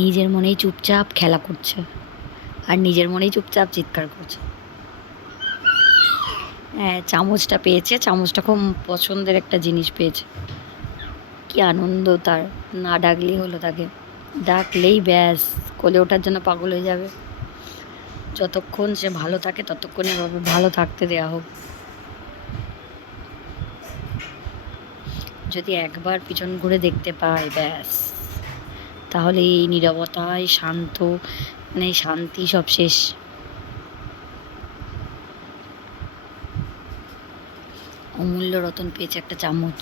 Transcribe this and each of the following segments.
নিজের মনেই চুপচাপ খেলা করছে আর নিজের মনেই চুপচাপ চিৎকার করছে। হ্যাঁ, চামচটা পেয়েছে, চামচটা খুব পছন্দের একটা জিনিস পেয়েছে। কি আনন্দ তার! না ডাকলেই হলো তাকে, ডাকলেই ব্যাস কোলে ওঠার জন্য পাগল হয়ে যাবে। যতক্ষণ সে ভালো থাকে ততক্ষণ এভাবে ভালো থাকতে দেওয়া হোক। যদি একবার পিছন ঘুরে দেখতে পায় ব্যাস, তাহলে এই নীরবতায় শান্ত, মানে শান্তি সব শেষ। অমূল্য রতন পেয়েছে একটা চামচ,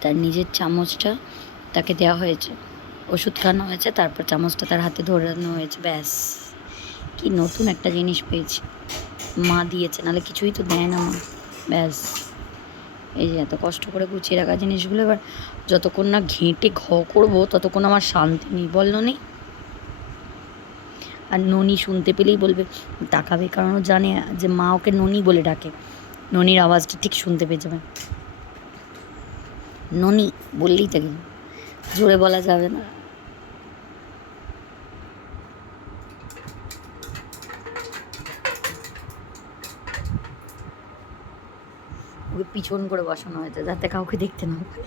তার নিজের চামচটা তাকে দেওয়া হয়েছে, ওষুধ খাওয়ানো হয়েছে, তারপর চামচটা তার হাতে ধরানো হয়েছে, ব্যাস। কি নতুন একটা জিনিস পেয়েছি, মা দিয়েছে, নাহলে কিছুই তো দেয় না মা। ব্যাস, এই যে এত কষ্ট করে গুছিয়ে রাখা জিনিসগুলো এবার যতক্ষণ না ঘেঁটে করবো ততক্ষণ আমার শান্তি নেই, বল ননি? আর ননি শুনতে পেলেই বলবে, তাকাবে, কারণ ও জানে যে মা ওকে ননি বলে ডাকে, ননির আওয়াজটা ঠিক শুনতে পেয়ে যাবে। ননি বললেই তাকে, জোরে বলা যাবে না। ওকে পিছন করে বসানো হয়েছে যাতে কাউকে দেখতে না পায়।